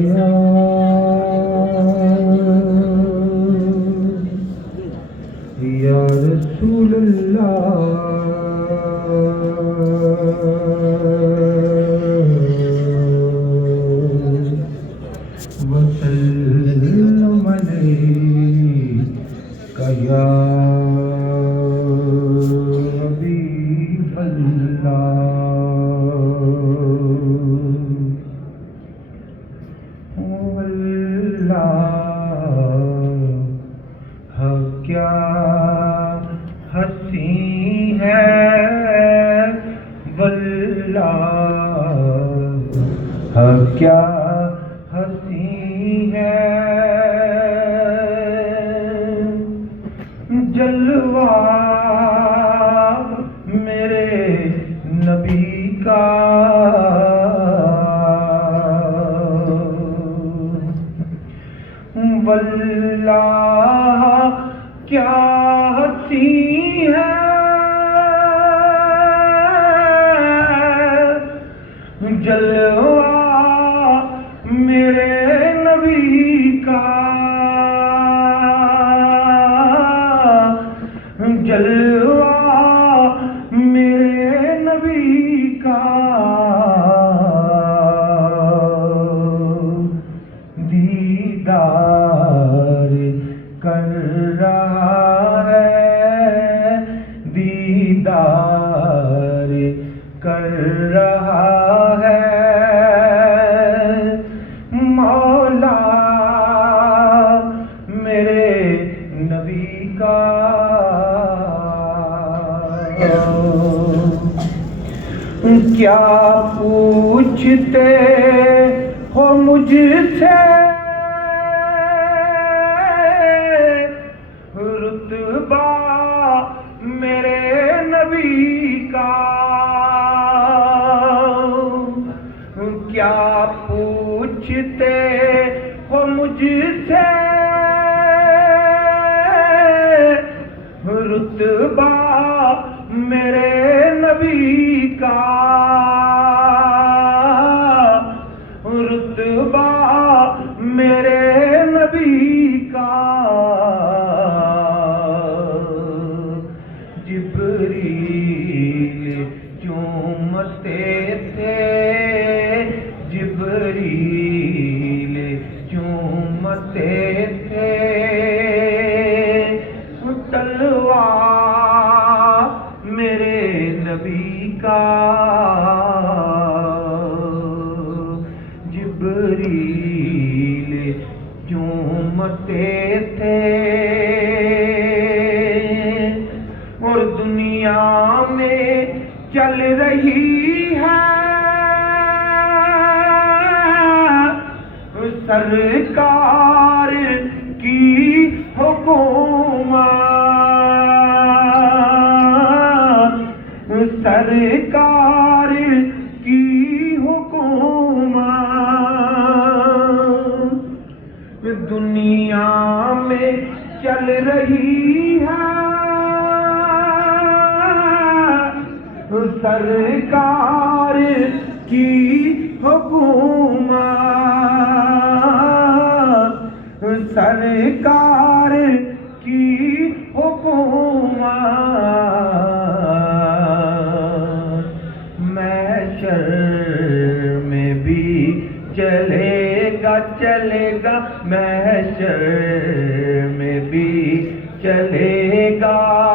یا رسول اللہ وسلم علیک یا حبیب اللہ کیا ہنسی ہے واللہ کیا ہنسی ہے جلوہ میرے نبی کا واللہ کیا ہنسی ہے جلوہ میرے نبی کا جلوہ میرے نبی کا دیدار کر رہا ہے دیدار کر رہا ہے مولا میرے نبی کا کیا پوچھتے ہو مجھ سے رتبہ میرے نبی کا کیا پوچھتے ہو مجھ سے رتبہ میرے نبی کا رتبہ میرے نبی کا جبریل چومتے تھے جبریل چومتے تھے تلوار میرے نبی کا جبریل چومتے تھے اور دنیا میں چل رہی ہے سرکار کی حکومت سرکار کی حکومت دنیا میں چل رہی ہے سرکار کی حکومت سرکار کی حکومت محشر میں بھی چلے گا محشر میں بھی چلے گا